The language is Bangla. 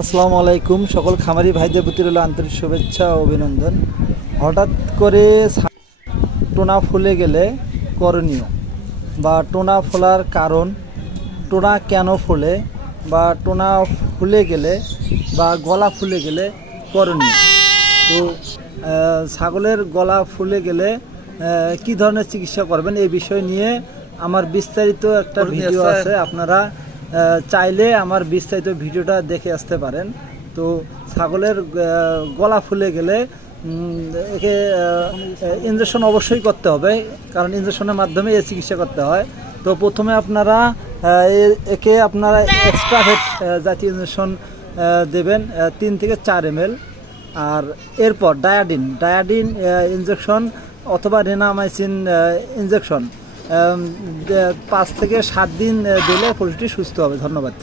আসসালামু আলাইকুম। সকল খামারি ভাইদের প্রতি রইল আন্তরিক শুভেচ্ছা ও অভিনন্দন। হঠাৎ করে টোনা ফুলে গেলে করণীয় বা টোনা ফোলার কারণ, টোনা কেন ফোলে বা টোনা ফুলে গেলে বা গলা ফুলে গেলে করণীয়। তো ছাগলের গলা ফুলে গেলে কি ধরনের চিকিৎসা করবেন এই বিষয় নিয়ে আমার বিস্তারিত একটা ভিডিও আছে, আপনারা চাইলে আমার বিস্তারিত ভিডিওটা দেখে আসতে পারেন। তো ছাগলের গলা ফুলে গেলে একে ইনজেকশন অবশ্যই করতে হবে, কারণ ইনজেকশনের মাধ্যমে এই চিকিৎসা করতে হয়। তো প্রথমে আপনারা একে এক্সট্রা হেড জাতীয় ইনজেকশন দেবেন 3 থেকে 4 ml, আর এরপর ডায়াডিন ইনজেকশন অথবা রেনামাইসিন ইনজেকশন 5 থেকে 7 দিন দিলে পশুটি সুস্থ হবে। ধন্যবাদ।